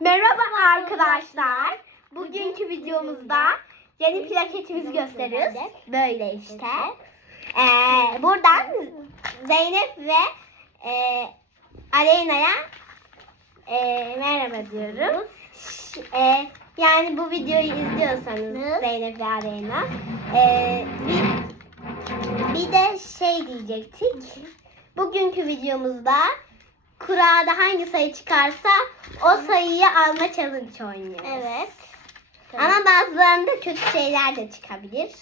Merhaba arkadaşlar. Bugünkü videomuzda yeni plaketimizi gösteriyoruz. Böyle işte. Ee, buradan Zeynep ve e, Aleyna'ya e, merhaba diyorum. E, yani bu videoyu izliyorsanız Zeynep ve Aleyna e, bir, bir de şey diyecektik. Bugünkü videomuzda kurada hangi sayı çıkarsa o sayıyı alma challenge oynuyoruz. Evet. Ama bazılarında kötü şeyler de çıkabilir.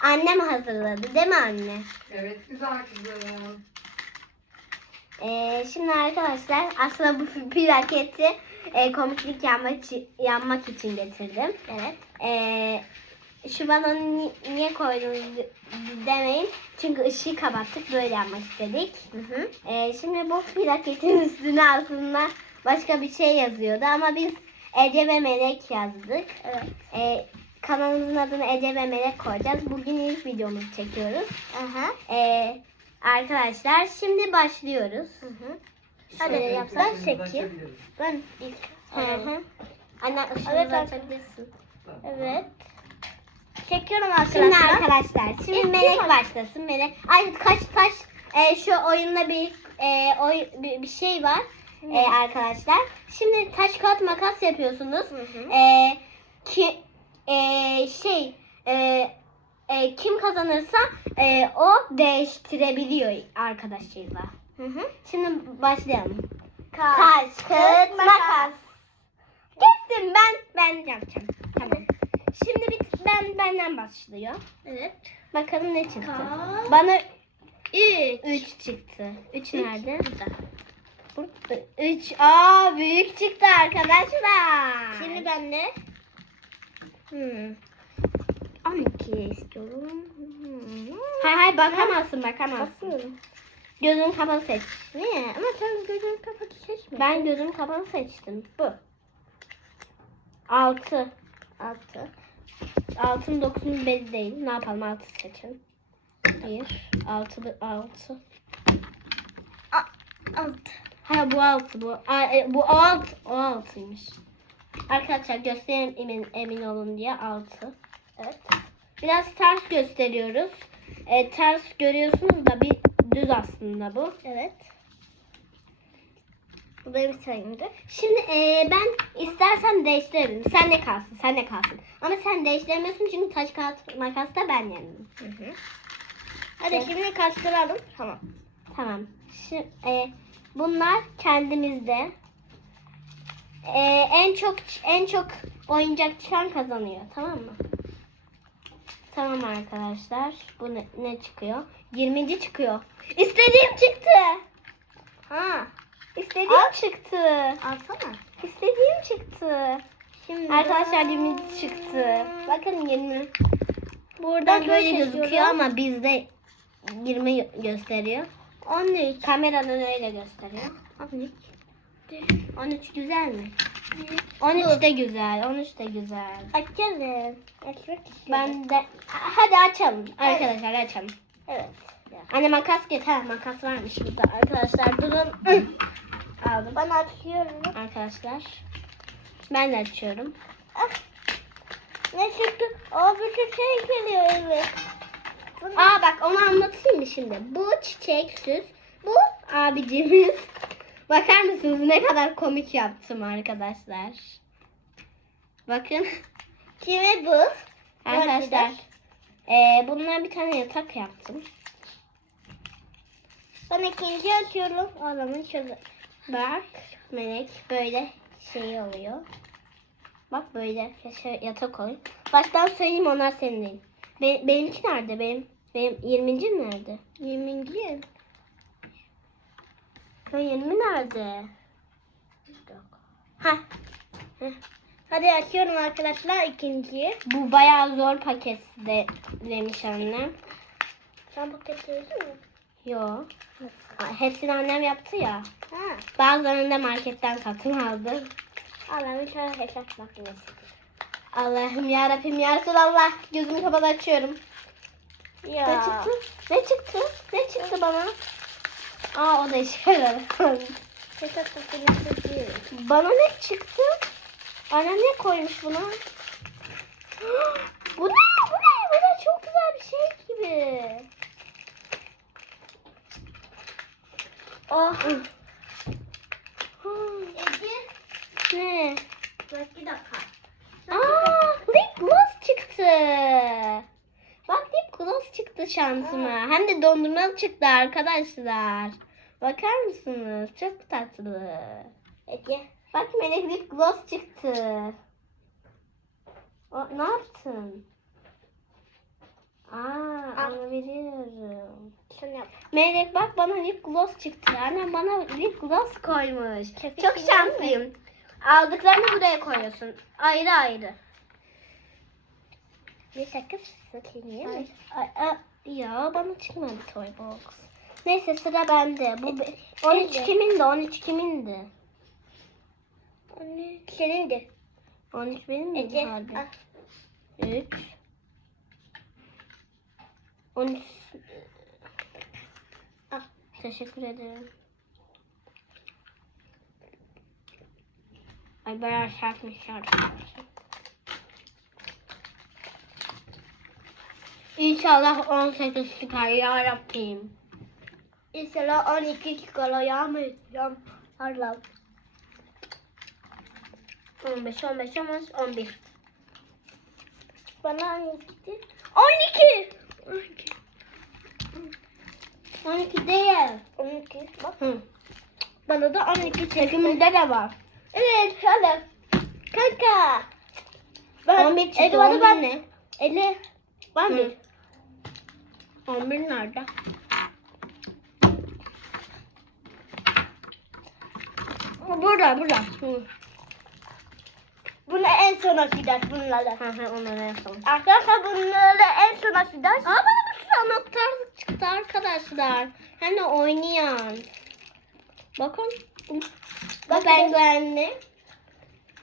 Annem hazırladı değil mi anne? Evet güzel kızım. Ee, şimdi arkadaşlar aslında bu plaketi e, komiklik yapmak için, yapmak için getirdim. Evet. Ee, şu balonu ni- niye koydunuz de- demeyin. Çünkü ışığı kapattık böyle yapmak istedik. Ee, şimdi bu plaketin üstüne aslında başka bir şey yazıyordu ama biz Ece ve Melek yazdık. Evet. Ee, kanalımızın adını Ece ve Melek koyacağız. Bugün ilk videomuzu çekiyoruz. Aha. Ee, arkadaşlar şimdi başlıyoruz. Hadi Şöyle yap. Ben çekeyim. Ben ilk. Hı hı. Anne ışığını Evet, açabilirsin. Evet. Çekiyorum arkadaşlar. Şimdi arkadaşlar, şimdi İlk Melek kim başlasın. Melek. Ay kaç taş e, şu oyunda bir e, oy, bir, bir şey var e, arkadaşlar. Şimdi taş kağıt makas yapıyorsunuz. Hı hı. E, ki e, şey e, e, kim kazanırsa e, o değiştirebiliyor arkadaşıyla. Hı hı. Şimdi başlayalım. Kaç, Taş, kağıt, makas. Kestim ben. Ben yapacağım. Tamam. Şimdi bir ben benden başlıyor. Evet. Bakalım ne çıktı. Kaç? Bana Üç. 3 çıktı. 3 Üç nerede? burada. Burada. 3. Aa büyük çıktı arkadaşlar. Şimdi ben de. Hmm. 12 istiyorum. Hmm. Hayır hayır bakamazsın bakamazsın. Gözün kapalı seç. Niye? Ama sen gözünü kapalı seçme. Ben gözüm kapalı seçtim. Bu. 6. Altı. Altın dokusu belli değil. Ne yapalım? Altı seçelim. Bir. Altı. Altı. Altı. Ha bu altı bu. Aa, e, bu alt. O altıymış. Arkadaşlar göstereyim emin, emin olun diye altı. Evet. Biraz ters gösteriyoruz. E, ters görüyorsunuz da bir düz aslında bu. Evet. Bu benim sayımdı. Şimdi e, ben istersen değiştirebilirim. Sen de kalsın, sen de kalsın. Ama sen değiştiremiyorsun çünkü taş kağıt makasta ben yendim. Hı hı. Hadi Evet. şimdi kaçtıralım. Tamam. Tamam. Şimdi, e, bunlar kendimizde. E, en çok en çok oyuncak çıkan kazanıyor. Tamam mı? Tamam arkadaşlar. Bu ne, ne çıkıyor? 20. çıkıyor. İstediğim çıktı. Ha. İstediğim Al. çıktı. Alsana. İstediğim çıktı. Şimdi Arkadaşlar 20 çıktı. Bakın 20. Buradan Ben böyle gözüküyor ama bizde 20 gösteriyor. 13. Kameradan öyle gösteriyor. 13. 13 güzel mi? 13 de güzel. 13 de güzel. Açalım. Açmak istiyorum. Ben de hadi açalım. Arkadaşlar açalım. Evet. Anne makas getir. Makas varmış burada. Arkadaşlar durun. Aldım. Ben açıyorum. Arkadaşlar. Ben de açıyorum. Ah. Ne çıktı? Aa bir şey geliyor evet. Bunu- Aa bak onu anlatayım mı şimdi? Bu çiçek süs. Bu abicimiz. Bakar mısınız ne kadar komik yaptım arkadaşlar. Bakın Kimi bu? arkadaşlar. Eee bundan bir tane yatak yaptım. Ben ikinci açıyorum. Oğlumun şöyle bak melek böyle şey oluyor. Bak böyle yatak oluyor. Baştan söyleyeyim onlar senin değil. Be- benimki nerede? Benim benim 20. nerede? 20. Ha 20 nerede? Ha Hadi açıyorum arkadaşlar ikinciyi. bu bayağı zor paket de demiş annem. Sen paketledin mi? Yo. Aa, Hepsini annem yaptı ya. Ha. Bazılarını da marketten satın aldı. Allah'ım bir tane hesap makinesi. Allah'ım ya Rabbim ya Resulallah. Gözümü kapalı açıyorum. Ya. Ne çıktı? Ne çıktı? Ne çıktı bana? Aa o da işe yaradı. Yatak makinesi değil. Bana ne çıktı? Anne ne koymuş buna? bu ne? Bu ne? Bu ne? Çok güzel bir şey gibi. Oh. Ece. ne? Bak bir dakika. Aa, lip gloss çıktı. Bak lip gloss çıktı şansıma. Hem de dondurmalı çıktı arkadaşlar. Bakar mısınız? Çok tatlı. Ece. Bak melek lip gloss çıktı. O, ne yaptın? Aa, anlayabiliyorum. Yap. Melek bak bana lip gloss çıktı. Annem bana lip gloss koymuş. Çok değil şanslıyım. Aldıklarını buraya koyuyorsun. Ayrı ayrı. Bir sakız? Ay, ay, ya bana çıkmadı toy box. Neyse sıra bende. Bu be- 13 Neydi? kimindi? 13 kimindi? Anne. Senindi. 13 benim miydi harbi? al. 3 13 Al. Teşekkür ederim. Ay bayağı sertmiş arkadaşlar. İnşallah 18 çıkar ya Rabbim. İnşallah 12 çıkar yağmayacağım. Allah. 15, 15, 15, 11. Bana 12. 12! 12. 12 değil. 12. Bak. Hı. Bana da 12 çıktı. Çekiminde de var. Evet hadi. Kanka. Ben, 11 çıktı. Ece bana 11 ben. ne? 50. Ben bir. 11 nerede? Burada, burada. Hı. Bunu en son açacağız bunları. Hı hı, onları en son. Arkadaşlar bunları en son açacağız. Aa bana bir sürü anahtar çıktı arkadaşlar. De oynayan. Bakın. Bak, penguenli.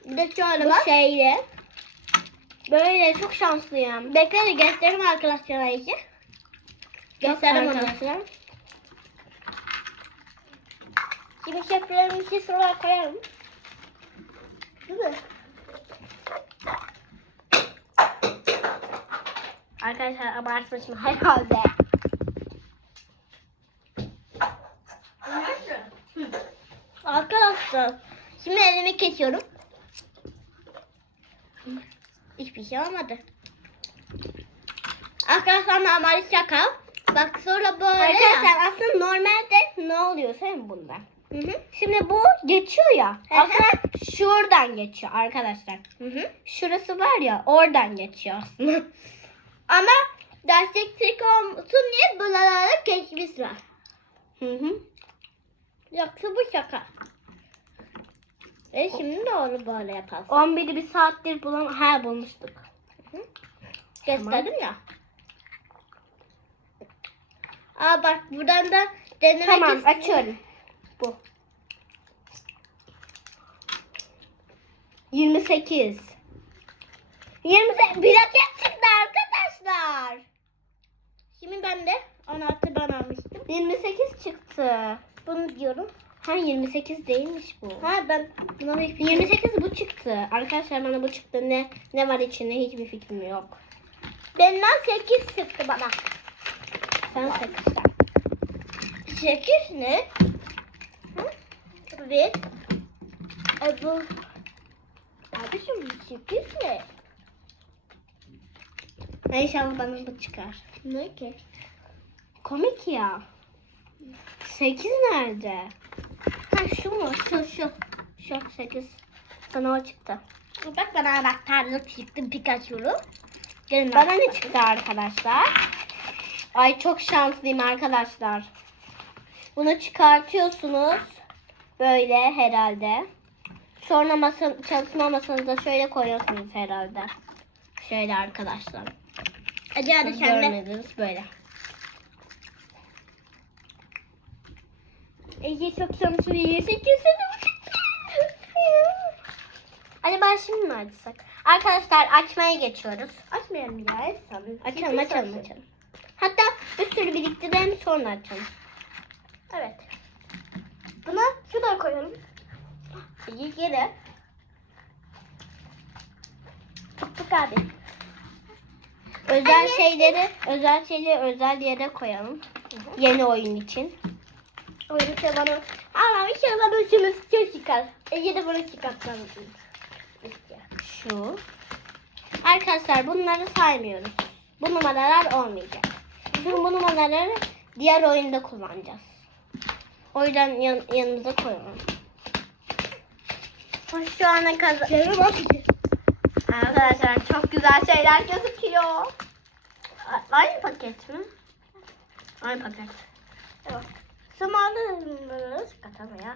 Bir de şöyle Bu bak. şeyle. Böyle çok şanslıyım. Bekle de göstereyim arkadaşlara işi. Göstereyim onu. arkadaşlar. Şimdi şeflerin içi sıra koyalım. Değil mi? Arkadaşlar abartmışım herhalde. Arkadaşlar şimdi elimi kesiyorum. Hiçbir şey olmadı. Arkadaşlar normal şaka. Bak sonra böyle Arkadaşlar aslında normalde ne oluyor sen bunda? Hı hı. Şimdi bu geçiyor ya. Hı hı. Aslında şuradan geçiyor arkadaşlar. Hı hı. Şurası var ya oradan geçiyor aslında. Ama desteklik olsun diye buralarda kesmiş var. Hı hı. Yoksa bu şaka. E şimdi olur böyle yapalım? 11'i bir saattir bulam ha bulmuştuk. Gösterdim ya. Aa bak buradan da denemek Tamam istiyorum. açıyorum. Bu. 28. 28 bir adet çıktı arkadaşlar. Şimdi ben de 16 ben almıştım. 28 çıktı. Bunu diyorum. Ha 28 değilmiş bu. Ha ben buna hiçbir 28 bu çıktı. Arkadaşlar bana bu çıktı. Ne ne var içinde hiçbir fikrim yok. Benden 8 çıktı bana. Sen 8'den. 8 ne? Hı? Evet. E bu. Abiciğim 8 ne? İnşallah bana bu çıkar. Ne ki? Komik ya. 8 nerede? Ha şu mu? Şu şu. Şu 8. Sana o çıktı. Bak bana anahtarlık çıktı Pikachu'lu. Gelin Bana ne çıktı arkadaşlar? Ay çok şanslıyım arkadaşlar. Bunu çıkartıyorsunuz. Böyle herhalde. Sonra masa, çalışma masanıza şöyle koyuyorsunuz herhalde. Şöyle arkadaşlar. Hadi hadi Siz sen de. görmediniz böyle. Ece çok şanslıyım. 8 Hadi ben şimdi mi açsak? Arkadaşlar açmaya geçiyoruz. Açmayalım ya. Sanırım. Açalım açalım açalım. Hatta bir sürü biriktirelim sonra açalım. Evet. Bunu şuraya koyalım. İyi geri. Tık abi. Özel şeyleri, özel şeyleri özel yere koyalım. Yeni oyun için. Oyun bana ama bir şey bana şunu şu çıkar. Ece de bunu çıkartmam Şu. Arkadaşlar bunları saymıyoruz. Bu numaralar olmayacak. Çünkü bu numaraları diğer oyunda kullanacağız. O yüzden yan, yanımıza koyalım. Şu ana kadar... Arkadaşlar çok güzel şeyler gözüküyor. Aynı paket mi? Aynı paket. Evet. Zamanı çıkartamıyor.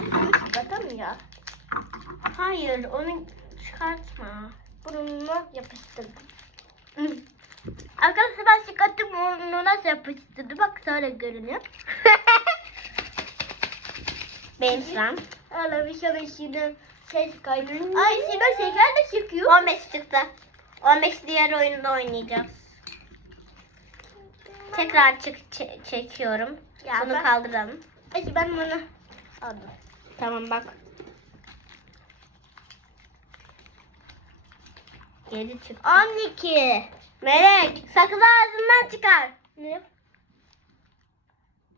Bunu çıkartamıyor. Hayır onu çıkartma. Burnuna yapıştırdım. Arkadaşlar ben çıkarttım burnuna nasıl yapıştırdı. Bak şöyle görünüyor. Benim sıram. Öyle bir şey çıkardım. Ay şimdi şeker de çıkıyor. 15 çıktı. 15 diğer oyunda oynayacağız. Tekrar çık çe- çekiyorum. Ya bunu ben- kaldıralım. Ece ben bunu aldım. Tamam bak. 7 çıktı. 12. Melek sakızı ağzından çıkar. Ne?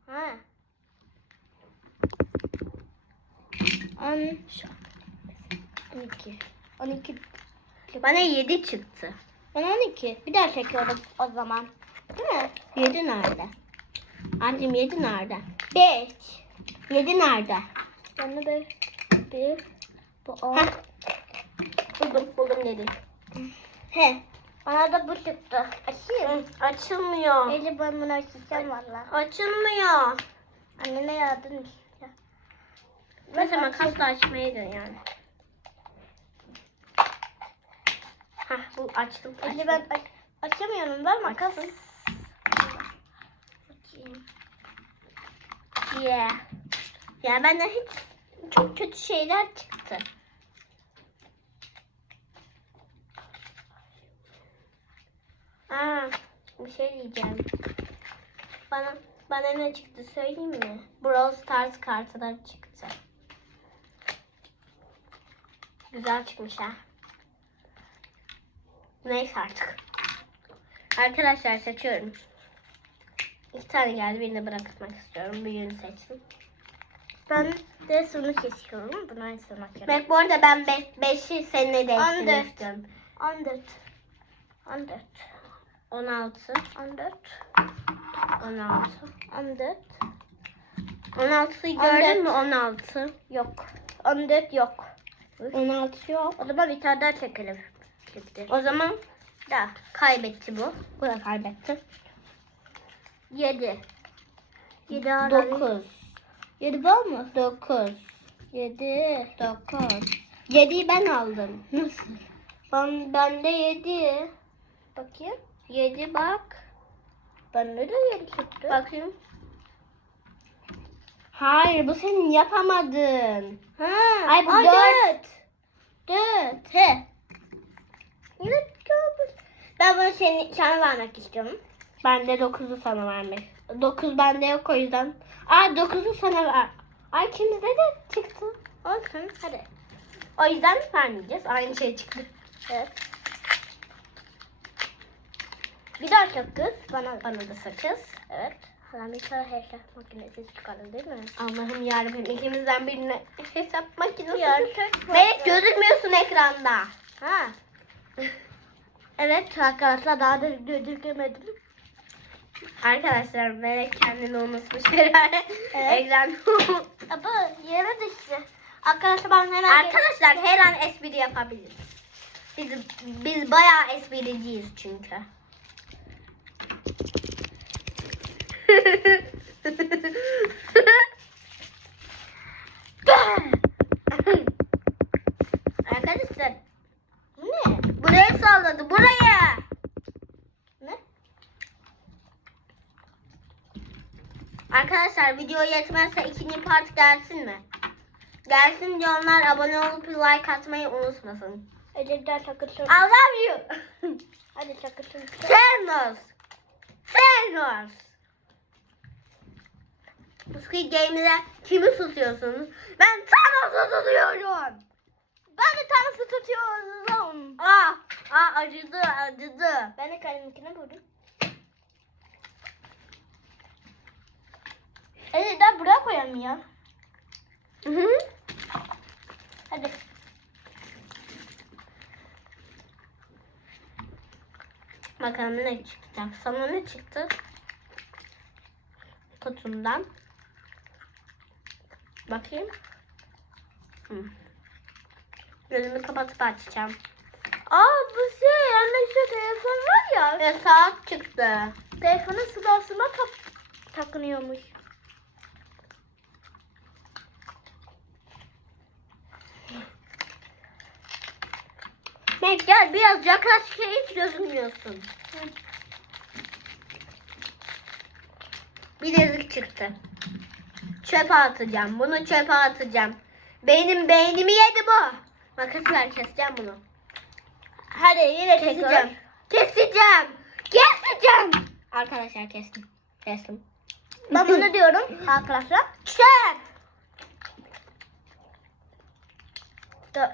Ha. On, 12. 12. Bana 7 çıktı. Ben 12. Bir daha çekiyorum o zaman. Değil mi? 7 nerede? Anneciğim 7 nerede? 5. 7 nerede? Bana da 1. Bu 10. Heh. Buldum buldum 7. He. Bana da bu çıktı. Açayım. Açılmıyor. Ece ben bunu açacağım valla. Açılmıyor. Annene yardım işte. Mesela makasla açmayı dön yani. Hah bu açtım. Açtım. ben aç açamıyorum ben makas. Bakayım. Yeah. Ya benden hiç çok kötü şeyler çıktı. Aa, bir şey diyeceğim. Bana bana ne çıktı söyleyeyim mi? Brawl Stars kartları çıktı. Güzel çıkmış ha. Neyse artık. Arkadaşlar seçiyorum. İki tane geldi. Birini bırakmak istiyorum. Birini seçtim. Ben de sonu kesiyorum. Bunu en sona. Bak bu arada ben 5'i seninle On değiştirmek dört. istiyorum. 14. 14. 16, 14. 16. 14. 16'yı On gördün mü? dört. 16. Yok. 14 yok. 16 yok. O zaman bir tane daha çekelim. Şimdi. O zaman Da. kaybetti bu. Bu da kaybetti. 7. 7 9. 7 var mı? 9. 7. 9. 7'yi ben aldım. Nasıl? Ben, bende 7. Bakayım. 7 bak. Bende de 7 çıktı. Bakayım. Hayır bu senin yapamadın. Ha, Ay, bu ay, dört. 4. He. Ben bunu senin, sana vermek istiyorum. Ben de 9'u sana vermek. 9 bende yok o yüzden. Ay 9'u sana ver. Ay ikimizde de çıktı. Olsun hadi. O yüzden vermeyeceğiz. Aynı şey çıktı. Evet. Bir daha sakız. Bana Bana da sakız. Evet. Hala bir tane hesap makinesi çıkardı değil mi? Allah'ım yarabbim ikimizden birine hesap makinesi. Ya, çıktı. çok Melek gözükmüyorsun ekranda. Ha. Evet arkadaşlar daha da gözükemedim. Arkadaşlar Melek kendini unutmuş herhalde. Evet. Ekran. Ama yere düştü. Arkadaşlar ben hemen Arkadaşlar her an espri yapabiliriz. Biz, biz bayağı espriciyiz çünkü. Arkadaşlar buraya salladı buraya. Ne? Arkadaşlar video yetmezse ikinci part gelsin mi? Gelsin diyorlar abone olup like atmayı unutmasın. Daha sakınsın. I love you. Hadi sakınsın. Thanos. Thanos. Bu Squid Game'de kimi tutuyorsunuz? Ben Thanos'u tutuyorum. Ben de Thanos'u tutuyorum. Aa, aa acıdı acıdı. Ben de kalemikine vurdum. Evet daha buraya koyalım ya. Hı hı. Hadi. Bakalım ne çıkacak. Sana ne çıktı? Kutumdan. Bakayım. Hı. Gözümü kapatıp açacağım. Aa bu şey yanlışlıkla telefon var ya. Ve saat çıktı. Telefonun sırasına tak takınıyormuş. Mek gel biraz yaklaş ki hiç gözükmüyorsun. Bilezik çıktı. Çöpe atacağım. Bunu çöpe atacağım. Benim beynimi yedi bu. Makas ver keseceğim bunu. Hadi yine keseceğim. Keseceğim. Keseceğim. Arkadaşlar kestim. Kestim. Ben bunu diyorum arkadaşlar. Çöp.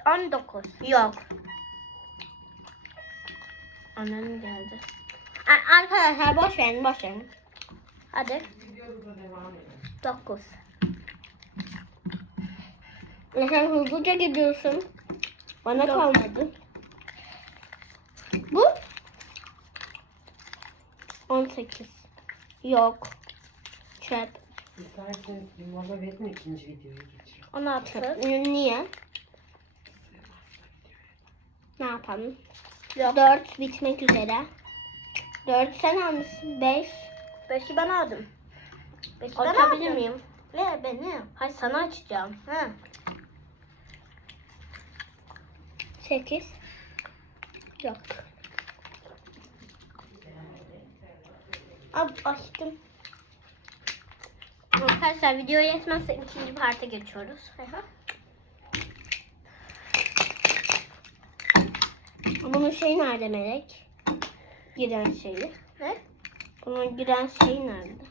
19. Yok. Annem geldi. Arkadaşlar boş verin boş verin. Hadi. Videoda devam edelim. 9. E sen hızlıca gidiyorsun. Bana kalmadı. Bu? 18. Yok. Çöp. İsterseniz bir mola verin ikinci videoya geçelim. 16. Niye? Ne yapalım? 4 bitmek üzere. 4 sen almışsın. 5. 5'i ben aldım. 5'i ben Açabilir miyim? Ne benim? Hayır sana açacağım. Ha. 8. Yok. Ab açtım. Arkadaşlar videoya yetmezse ikinci parta geçiyoruz. Bunun şeyi nerede Melek? Giren şeyi. Ne? Bunun giren şeyi nerede?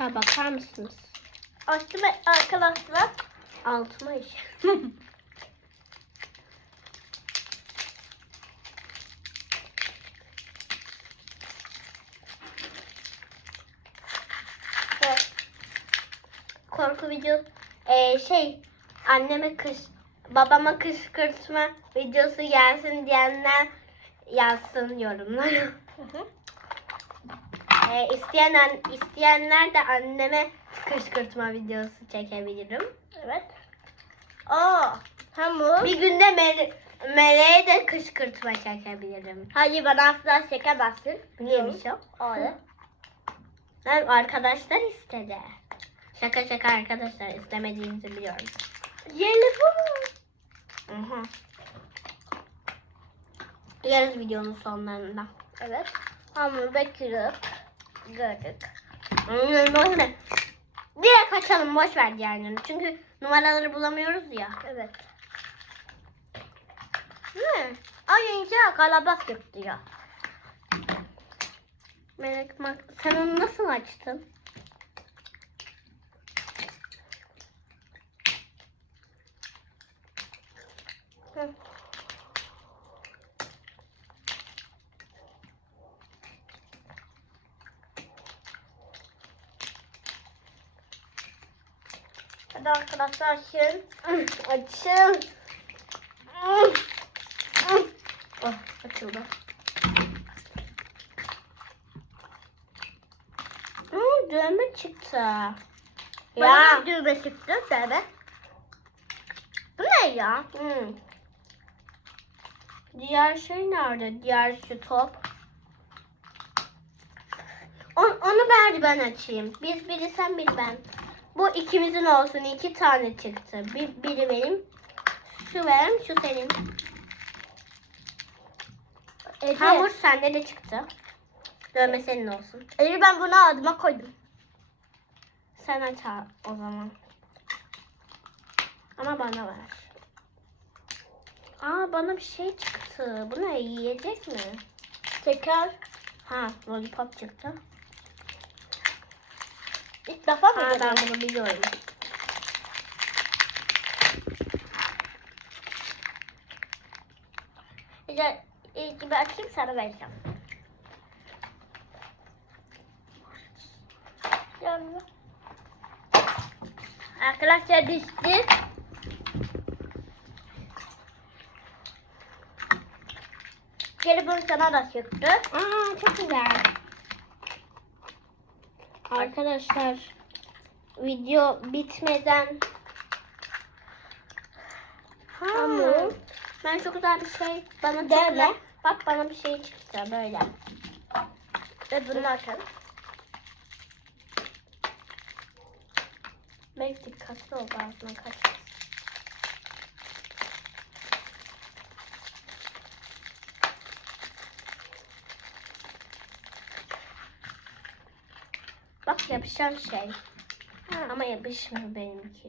Arkadaşlar bakar mısınız? Açtım arkadaşlar. Altıma iş. Evet. Korku video ee, şey anneme kış babama kışkırtma videosu gelsin diyenler yazsın yorumlara. Ee, isteyen an- isteyenler de anneme kışkırtma videosu çekebilirim. Evet. Aa, tamam. Bir günde mele- meleğe de kışkırtma çekebilirim. Hayır bana asla çekemezsin. Niyeymiş o? Öyle. Ben arkadaşlar istedi. Şaka şaka arkadaşlar istemediğinizi biliyorum. Jelibon. Aha. Yarız videonun sonlarında. Evet. Hamur bekliyoruz. Gördük. Hmm, Direkt açalım boş ver diğerlerini. Çünkü numaraları bulamıyoruz ya. Evet. Ne? Ayınca kalabas yaptı ya. Melek bak sen onu nasıl açtın? Hı. Hadi arkadaşlar açın. Açın. Oh, açıldı. Hmm, düğme çıktı. Ya. düğme çıktı düğme. Bu ne ya? Hmm. Diğer şey nerede? Diğer şu top. On- onu bari ben açayım. Biz biri sen biri ben. Bu ikimizin olsun. iki tane çıktı. Bir, biri benim. Şu benim, şu senin. Ece. Hamur sende de çıktı. Dövme senin olsun. Ece ben bunu adıma koydum. Sen aç o zaman. Ama bana ver. Aa bana bir şey çıktı. Bu ne yiyecek mi? Tekrar. Ha lollipop çıktı. İlk defa mı? Ha ben bunu biliyorum. Ece ilk gibi açayım sana vereceğim. Arkadaşlar düştü. Geri bunu sana da çıktı. Aa çok güzel. Arkadaşlar video bitmeden ha, Hamur. ben çok güzel bir şey bana çok güzel- Bak bana bir şey çıktı böyle. Ve bunu açalım. Belki dikkatli ol ağzına kaç. Bak yapışan şey. Ama yapışmıyor benimki.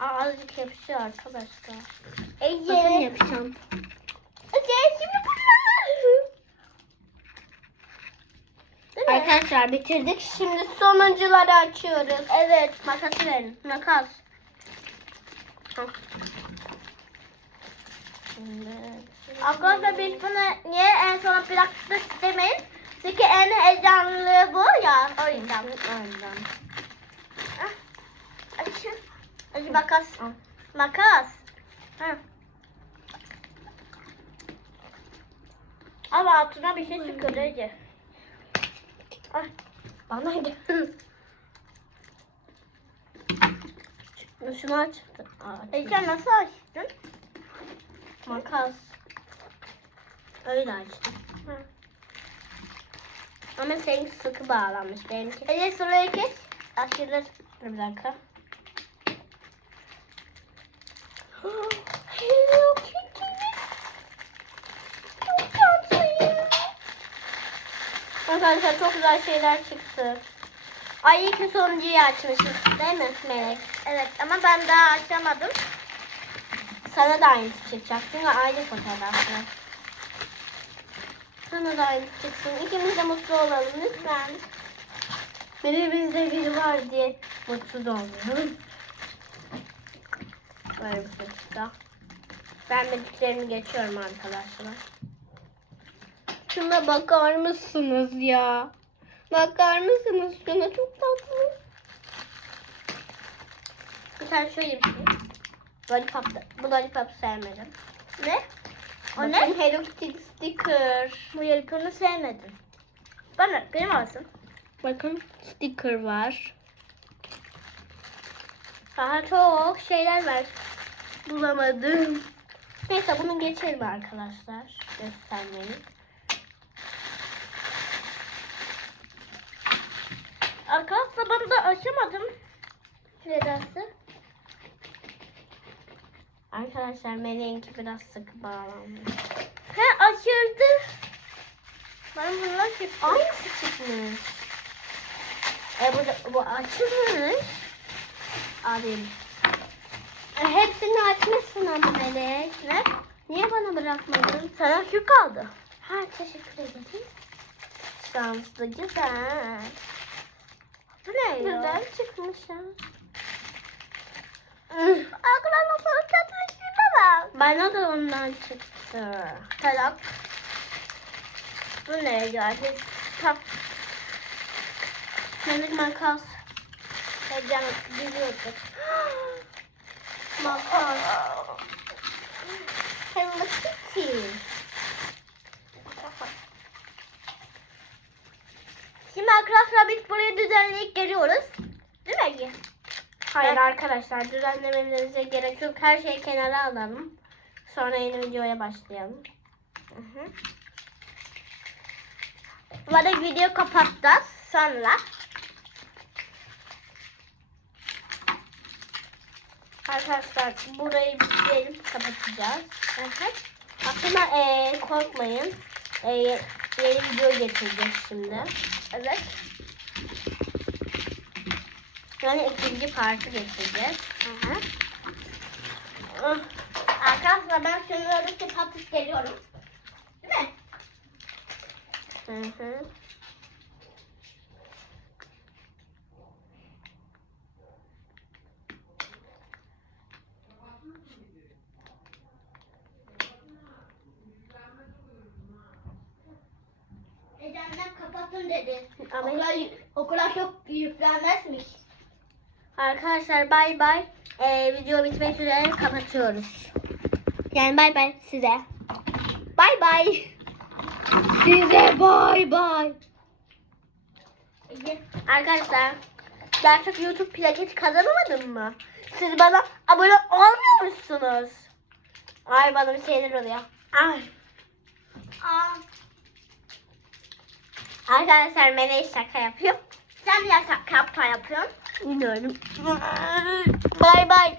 Aa, azıcık yapışıyor arkadaşlar. Ece. Bakın yapışan. Ece şimdi bunlar. Arkadaşlar bitirdik. Şimdi sonuncuları açıyoruz. Evet. Makası verin. Makas. Şimdi. Arkadaşlar biz bunu niye en sona bıraktık demeyin. Çünkü en heyecanlı bu ya. O yüzden. Aynen. Açın. Hadi makas. Makas. Ha. Ama altına bir şey çıkıyor Ece. Ay, Bana gel. Şunu. Aa, Ece nasıl açtın? Makas. Öyle açtım. Ha. Ama seninki sıkı bağlanmış. Benimki. Ece şurayı kes. Dur bir dakika. Hello Kitty. Çok tatlıyım. Arkadaşlar çok güzel şeyler çıktı. Ay iyi ki sonuncuyu açmışız değil mi Melek? Evet ama ben daha açamadım. Sana da aynısı çıkacak. Çünkü aynı fotoğraflı. Sana da çıksın. İkimiz de mutlu olalım lütfen. Birimizde biri var diye mutsuz olmayalım. Böyle bir çıktı. Ben bildiklerimi geçiyorum arkadaşlar. Şuna bakar mısınız ya? Bakar mısınız şuna çok tatlı. Bir tane şöyle bir şey. Lollipop da, bu lollipop'u sevmedim. Ne? O ne? Hello Kitty sticker. Bu yelkonu sevmedim. Bana benim olsun. Bakın sticker var. Daha çok şeyler var. Bulamadım. Neyse bunu geçelim arkadaşlar. Göstermeyi. Arkadaşlar ben de açamadım. Nedense. Arkadaşlar Melek'inki biraz sıkı bağlanmış. He açıldı. Ben bunlar çıktı. Aynısı çıkmış. E bu, bu açılmış. Alayım. E, hepsini açmışsın ama Melek. Ne? Niye bana bırakmadın? Sana şu kaldı. Ha teşekkür ederim. Şanslı güzel. Bu ne? Güzel çıkmış ha. Arkadaşlar sana tatlışlığına bak. Bana da ondan çıktı. Talak. Bu ne ya? Tam Melek makas. heyecan biliyorduk. Makas. Hello Kitty. Şimdi arkadaşlar biz buraya düzenleyip geliyoruz. Değil mi? Hayır Ben- arkadaşlar düzenlemenize gerek yok. Her şeyi kenara alalım. Sonra yeni videoya başlayalım. Hı hı. Bu arada video kapatacağız sonra. Arkadaşlar burayı bitirelim kapatacağız. Hı. Aslında korkmayın. Eee, yeni video getireceğiz şimdi. Evet. Yani ikinci parti getireceğiz. Aha. Ah, Arkadaşlar ben şunları kapatıp geliyorum. Değil mi? Hı hı. Ece annem kapatın dedi. Ama- Okula, okula çok yüklenmezmiş. Arkadaşlar bay bay. Ee, video bitmek üzere kapatıyoruz. Yani bay bay size. Bay bay. Size bay bay. Arkadaşlar gerçek YouTube plaketi kazanamadım mı? Siz bana abone olmuyor musunuz? Ay bana bir şeyler oluyor. Ay. Aa, Arkadaşlar Melek şaka yapıyor. Sen de şaka yapıyorsun. Bilmiyorum. Bay bay.